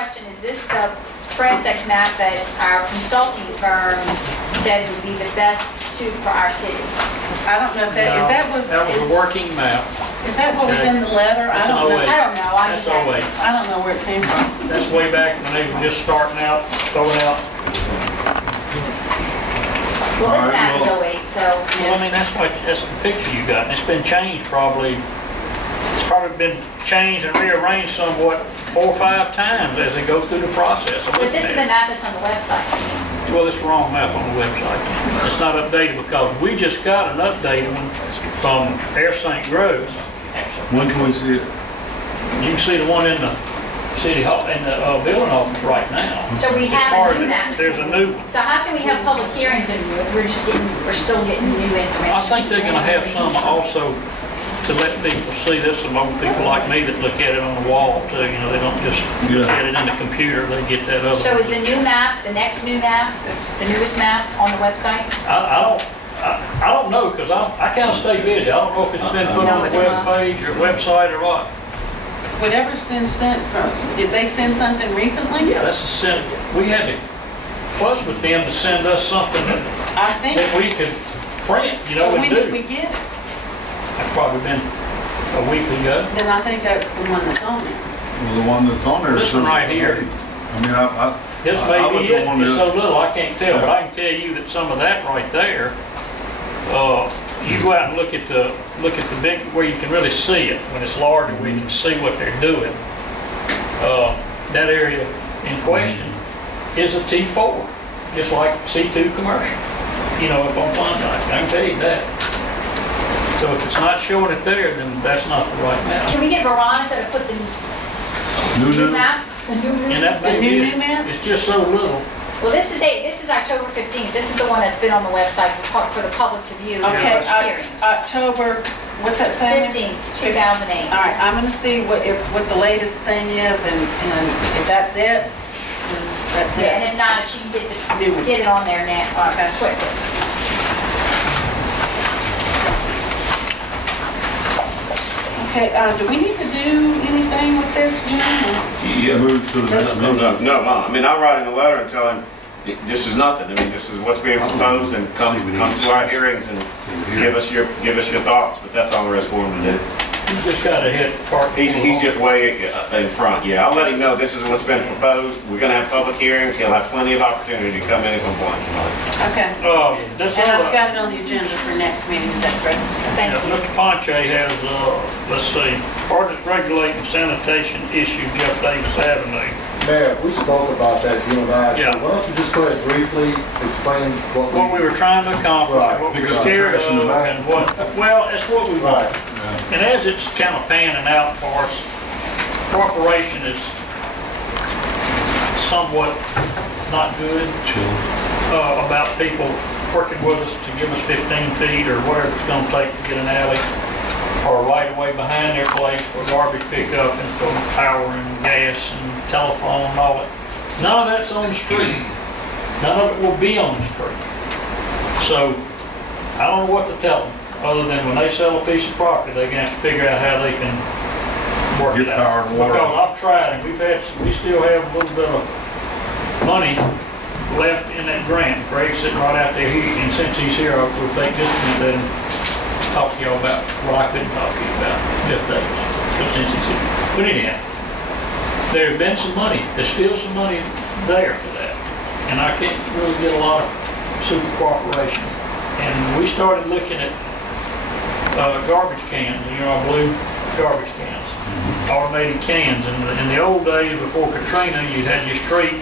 question, is this the transect map that our consulting firm said would be the best suit for our city? I don't know if that, is that what? That was a working map. Is that what was in the letter? I That's don't know. I don't know, I'm That's just asking. 08. I don't know where it came from. That's way back when they were just starting out, throwing out. Well, this All right, map is well- 08, so. Well, I mean, that's the picture you got, and it's been changed probably, it's probably been changed and rearranged somewhat 4 or 5 times as they go through the process. of But looking this is at the it. map that's on the website. Well, it's the wrong map on the website. It's not updated because we just got an updated one from Air St. Rose. When can we see it? You can see the one in the city hall, in the building office right now. So we As have far a as new it- map. There's a new one. So how can we have public hearings if we're still getting new information? I think they're gonna have some also to let people see this, some old people like me that look at it on the wall too, you know, they don't just look Yeah. at it in the computer, they get that other. So is the new map, the next new map, the newest map on the website? I don't know, because I kind of stay busy. I don't know if it's been put on the web page or website or what. Whatever's been sent from, did they send something recently? Yeah, that's a send, we had to fuss with them to send us something I think, that we could print, you know, when and did we do. get it? That's probably been a week ago. Then I think that's the one that's on there. Well, the one that's on there. This one says- right here. I mean, This I may looked be at it, one it's the- so little, I can't tell, but I can tell you that some of that right there, you go out and look at the big, where you can really see it, when it's larger, where you can see what they're doing. That area in question is a T4, just like C2 commercial, you know, up on Klondike, I can tell you that. So if it's not showing it there, then that's not the right map. Can we get Veronica to put the new map? The new And that The may new be it. map? It's just so little. Well, this is October 15th. This is the one that's been on the website for the public to view. Okay, Hearings. October, what's that saying? 15th, 2008. All right, I'm gonna see what the latest thing is, and if that's it, then that's Yeah, and it. if not, if she can New one. get it on there now, Okay. quickly. Okay, do we need to do anything with this, Jim? Yeah, move to the next No, meeting. no, I mean, I'll write him a letter and tell him, this is nothing. I mean, this is what's being proposed, and come to our hearings and give us your thoughts, but that's all there is for him to do. You just gotta hit part. He's just way in front, yeah. I'll let him know this is what's been proposed. We're gonna have public hearings. He'll have plenty of opportunity to come in and complain. Okay. This And I've other, got it on the agenda for next meeting, is that correct? Thank you. Mr. Ponche has, let's see, ordinance regulating sanitation issue Jeff Davis Avenue. Mayor, we spoke about that, you and I. Yeah. So why don't you just go ahead and briefly explain what What we were trying to accomplish, Right, what we were because scared trash in the of, back. and what, well, it's what we want. Right. And as it's kind of panning out for us, cooperation is somewhat not good about people working with us to give us 15 feet or whatever it's going to take to get an alley or right away behind their place for garbage pickup and for power and gas and telephone and all that. None of that's on the street. None of it will be on the street. So I don't know what to tell them, other than when they sell a piece of property, they're gonna have to figure out how they can work it Get out. power and water. Because I've tried, and we still have a little bit of money left in that grant. Greg's sitting right out there, and since he's here, we'll take just a minute and talk to y'all about what I couldn't talk to you about, Jeff Davis, but since he's here. But anyhow, there's been some money, there's still some money there for that, and I can't really get a lot of super cooperation. And we started looking at garbage cans, you know, blue garbage cans, automated cans. And in the old days before Katrina, you had your street,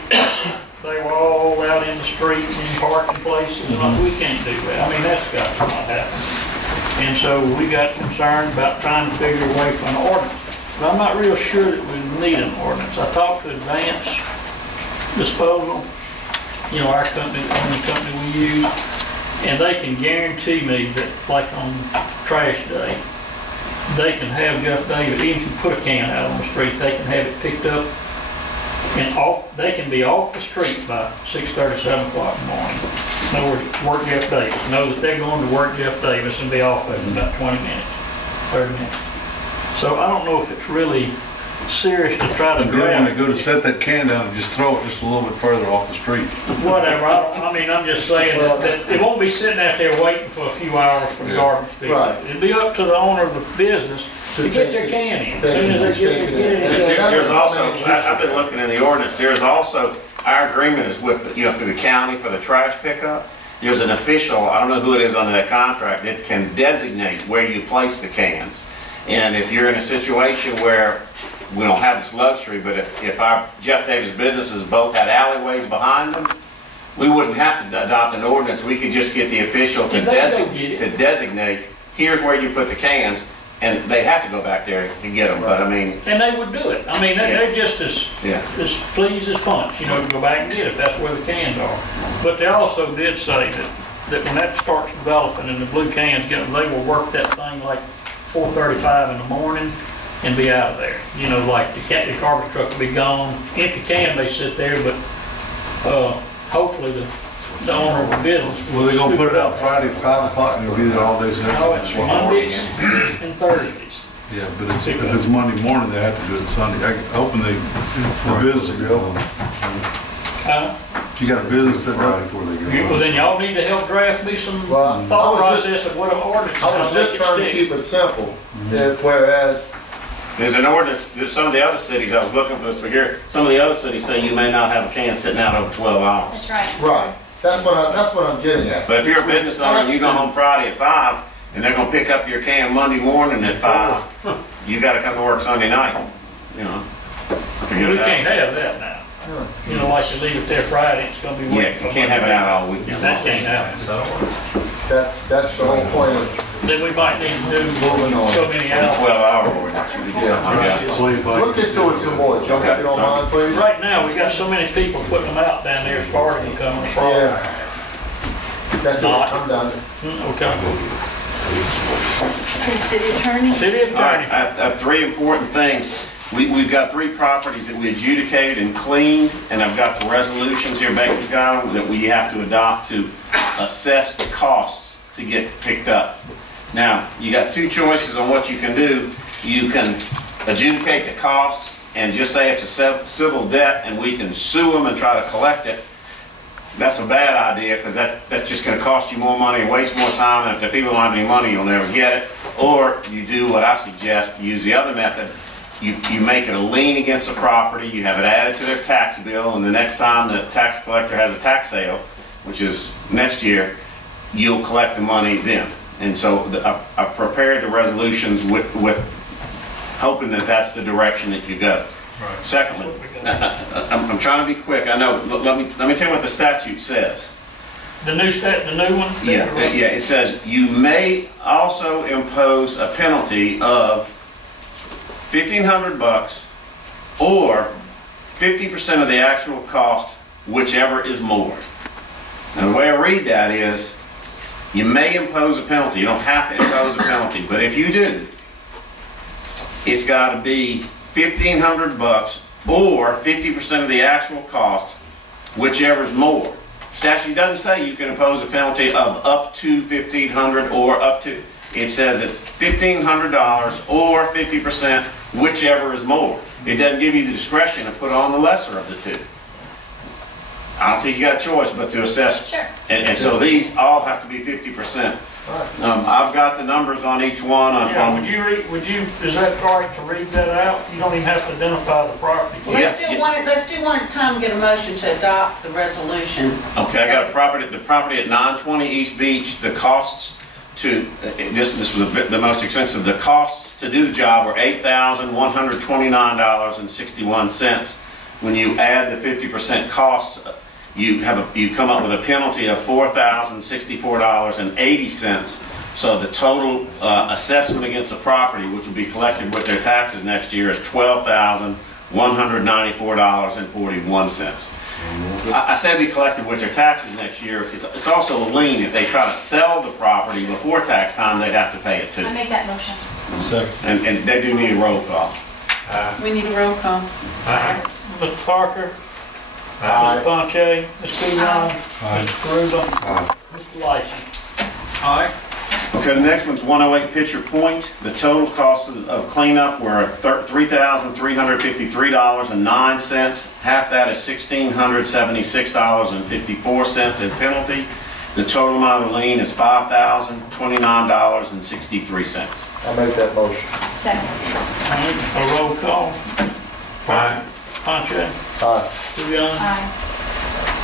they were all out in the street in parking places. And we can't do that. I mean, that's got to not happen. And so we got concerned about trying to figure a way for an ordinance. But I'm not real sure that we need an ordinance. I talked to Advanced Disposal, you know, our company, the only company we use. And they can guarantee me that, like on trash day, they can have Jeff Davis, even if you put a can out on the street, they can have it picked up and off. They can be off the street by 6:30, 7 o'clock in the morning. In other words, work Jeff Davis. Know that they're going to work Jeff Davis and be off in about 20 minutes, 30 minutes. So I don't know if it's really serious to try to And then when they grab go to set that can down, just throw it just a little bit further off the street. whatever. I mean, I'm just saying that it won't be sitting out there waiting for a few hours for the garbage people. Right. It'd be up to the owner of the business to get their can in. As soon as they get it in. There's also, I've been looking in the ordinance, there's also, our agreement is with, you know, through the county for the trash pickup. There's an official, I don't know who it is under that contract, that can designate where you place the cans. And if you're in a situation where we don't have this luxury, but if our Jeff Davis businesses both had alleyways behind them, we wouldn't have to adopt an ordinance. We could just get the official to designate, here's where you put the cans, and they'd have to go back there to get them, but I mean. And they would do it. I mean, they're just as pleased as punch, you know, to go back and get it. That's where the cans are. But they also did say that when that starts developing and the blue cans get them, they will work that thing like 4:35 in the morning and be out of there. You know, like the garbage truck will be gone. Empty can may sit there, but hopefully the owner of the business. Well, they're gonna put it out Friday at 5 o'clock and it'll be there all day Saturday. No, it's Mondays and Thursdays. Yeah, but if it's Monday morning, they have to do it Sunday. I hoping the business will go. If you got a business set up. Well, then y'all need to help draft me some Well, thought process of what an ordinance. I was just trying to keep it simple, whereas, There's an ordinance, some of the other cities, I was looking for this for here, some of the other cities say you may not have a can sitting out over 12 hours. That's right. right, that's what I'm getting at. But if you're a business owner and you go home Friday at 5, and they're gonna pick up your can Monday morning at 5, you gotta come to work Sunday night, you know. We can't have that now. You know, like you leave it there Friday, it's gonna be Yeah, waiting. you can't have it out all weekend. That can't happen. That's the whole point of Then we might need to do moving on. so many A hours. 12-hour ordinance, we do something like that. Look into it some more, Joe, if you don't mind, please. Right now, we got so many people putting them out down there, Spartan coming from. Yeah. That's it, I'm done. Okay. Okay, city attorney? City All right, attorney. I have 3 important things. We've got 3 properties that we adjudicated and cleaned, and I've got the resolutions here, Becky's got them, that we have to adopt to assess the costs to get picked up. Now, you got 2 choices on what you can do. You can adjudicate the costs and just say it's a civil debt and we can sue them and try to collect it. That's a bad idea, because that's just going to cost you more money and waste more time, and if the people don't have any money, you'll never get it. Or you do what I suggest, use the other method. You make it a lien against the property, you have it added to their tax bill, and the next time the tax collector has a tax sale, which is next year, you'll collect the money then. And so I've prepared the resolutions with hoping that that's the direction that you go. Right. Secondly, I'm trying to be quick, I know, let me tell you what the statute says. The new one? Yeah, it says, you may also impose a penalty of $1,500 or 50% of the actual cost, whichever is more. Now, the way I read that is, you may impose a penalty. You don't have to impose a penalty, but if you do, it's got to be $1,500 or 50% of the actual cost, whichever is more. Statute doesn't say you can impose a penalty of up to $1,500 or up to. It says it's $1,500 or 50%, whichever is more. It doesn't give you the discretion to put on the lesser of the 2. I don't think you got a choice but to assess. Sure. And so these all have to be 50%. I've got the numbers on each one. Yeah, is that all right to read that out? You don't even have to identify the property. Well, let's do one at a time and get a motion to adopt the resolution. Okay, I got the property at 920 East Beach. The costs to, this was the most expensive, the costs to do the job were $8,129.61. When you add the 50% costs, you come up with a penalty of $4,064.80. So the total assessment against the property, which will be collected with their taxes next year, is $12,194.41. I said be collected with their taxes next year. It's also a lien. If they try to sell the property before tax time, they'd have to pay it too. I make that motion. Second. And they do need a roll call. We need a roll call. Mr. Parker? Mr. Ponche? Mr. Coulon? Mr. Caruso? Mr. Lyson? All right. Okay, Okay, the next one's 108 Pitcher Point. The total cost of cleanup were $3,353.09. Half that is $1,676.54 in penalty. The total amount of the lien is $5,029.63. I make that motion. Second. All right, a roll call. Aye. Pancho, Aye. Kuyan,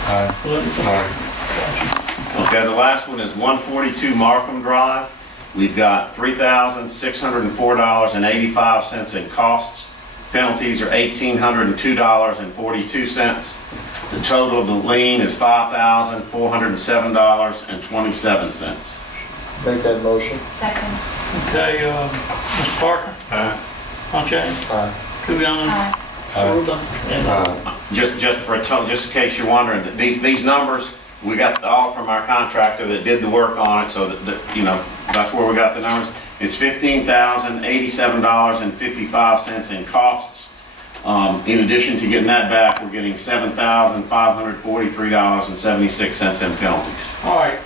Aye. Livingston. Okay, the last one is 142 Markham Drive. We've got $3,604.85 in costs. Penalties are $1,802.42. The total of the lien is $5,407.27. Make that motion. Second. Okay, Mr. Parker, Aye. Pancho, Aye. Kuyan, Aye. Ruben, and Just in case you're wondering, these numbers, we got all from our contractor that did the work on it, so that you know, that's where we got the numbers. It's $15,087.55 in costs. In addition to getting that back, we're getting $7,543.76 in penalties. all right.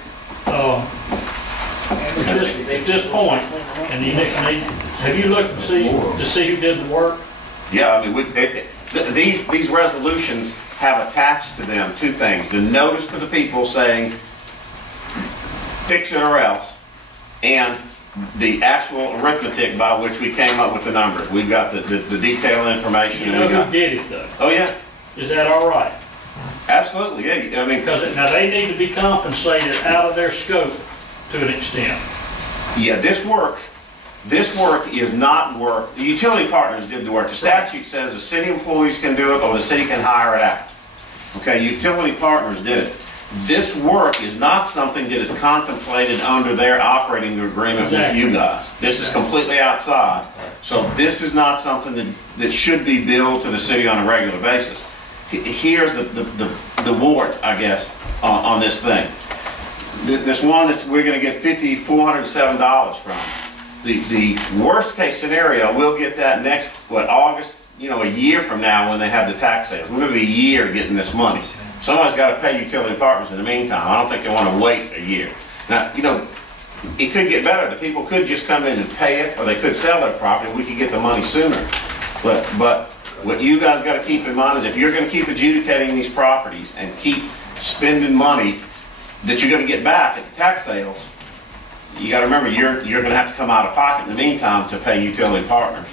At this point, and have you looked to see who did the work? Yeah, I mean, these resolutions have attached to them two things: the notice to the people saying, fix it or else, and the actual arithmetic by which we came up with the numbers. We've got the detailed information. You and know we got, who did it though? oh yeah, Is that all right? absolutely, yeah. I mean, Because now they need to be compensated out of their scope to an extent. yeah, this work is not work. The utility partners did the work. The statute says the city employees can do it or the city can hire it out. Okay, utility partners did it. This work is not something that is contemplated under their operating agreement with you guys. This is completely outside. So this is not something that should be billed to the city on a regular basis. Here's the wart, I guess, on this thing. This one that we're going to get $5,407 from. The worst case scenario, we'll get that next, August, a year from now when they have the tax sales. We're going to be a year getting this money. Somebody's got to pay utility partners in the meantime. I don't think they want to wait a year. Now, it could get better. The people could just come in and pay it, or they could sell their property. We could get the money sooner. But what you guys got to keep in mind is if you're going to keep adjudicating these properties and keep spending money that you're going to get back at the tax sales, you got to remember you're going to have to come out of pocket in the meantime to pay utility partners.